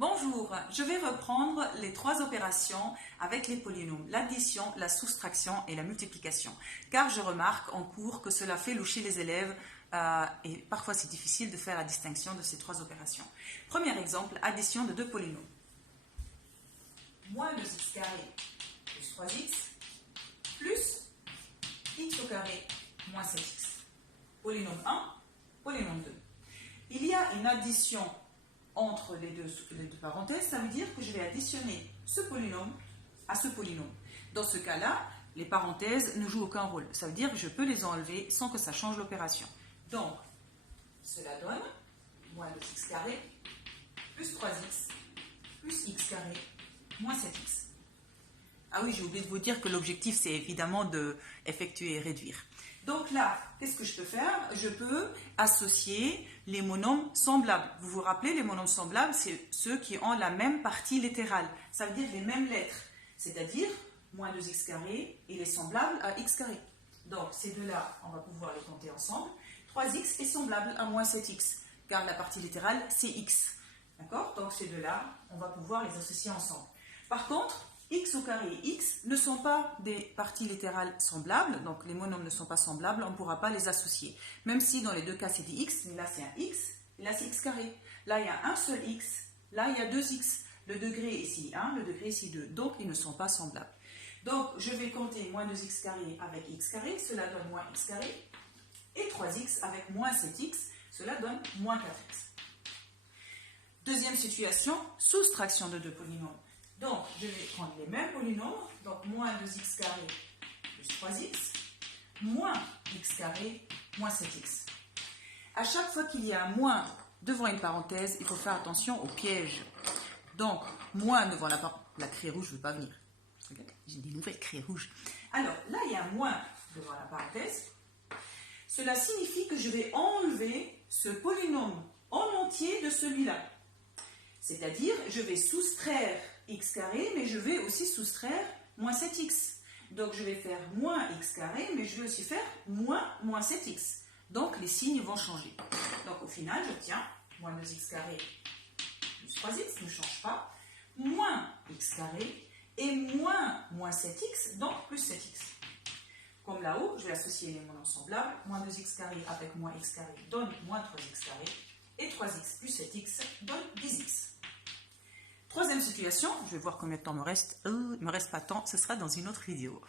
Bonjour, je vais reprendre les trois opérations avec les polynômes, l'addition, la soustraction et la multiplication. Car je remarque en cours que cela fait loucher les élèves et parfois c'est difficile de faire la distinction de ces trois opérations. Premier exemple, addition de deux polynômes. Moins 2x carré plus 3x plus x au carré moins 7x. Polynôme 1, polynôme 2. Il y a une addition entre les deux parenthèses, ça veut dire que je vais additionner ce polynôme à ce polynôme. Dans ce cas-là, les parenthèses ne jouent aucun rôle. Ça veut dire que je peux les enlever sans que ça change l'opération. Donc, cela donne moins 2x carré plus 3x plus x carré moins 7x. Ah oui, j'ai oublié de vous dire que l'objectif, c'est évidemment d'effectuer et réduire. Donc là, qu'est-ce que je peux faire? Je peux associer les monomes semblables. Vous vous rappelez, les monomes semblables, c'est ceux qui ont la même partie littérale. Ça veut dire les mêmes lettres. C'est-à-dire, moins 2x carré, il est semblable à x carré. Donc, ces deux-là, on va pouvoir les compter ensemble. 3x est semblable à moins 7x, car la partie littérale, c'est x. D'accord? Donc, ces deux-là, on va pouvoir les associer ensemble. Par contre, x au carré et x ne sont pas des parties littérales semblables, donc les monomes ne sont pas semblables, on ne pourra pas les associer. Même si dans les deux cas c'est des x, mais là c'est un x, et là c'est x carré. Là il y a un seul x, là il y a deux x. Le degré ici 1, le degré ici 2, donc ils ne sont pas semblables. Donc je vais compter moins 2x carré avec x carré, cela donne moins x carré, et 3x avec moins 7x, cela donne moins 4x. Deuxième situation, soustraction de deux polynômes. Donc, je vais prendre les mêmes polynômes, donc moins 2x carré plus 3x, moins x carré moins 7x. À chaque fois qu'il y a un moins devant une parenthèse, il faut faire attention au piège. Donc, moins devant la craie rouge ne veut pas venir. J'ai des nouvelles craies rouges. Alors, là, il y a un moins devant la parenthèse. Cela signifie que je vais enlever ce polynôme en entier de celui-là. C'est-à-dire, je vais soustraire x carré, mais je vais aussi soustraire moins 7x. Donc, je vais faire moins x carré, mais je vais aussi faire moins 7x. Donc, les signes vont changer. Donc, au final, j'obtiens moins 2x carré plus 3x, ne change pas, moins x carré et moins 7x, donc plus 7x. Comme là-haut, je vais associer les monomes semblables. Moins 2x carré avec moins x carré donne moins 3x carré. Et 3x plus 7x donne 10x. Troisième situation, je vais voir combien de temps me reste. Il ne me reste pas tant, ce sera dans une autre vidéo.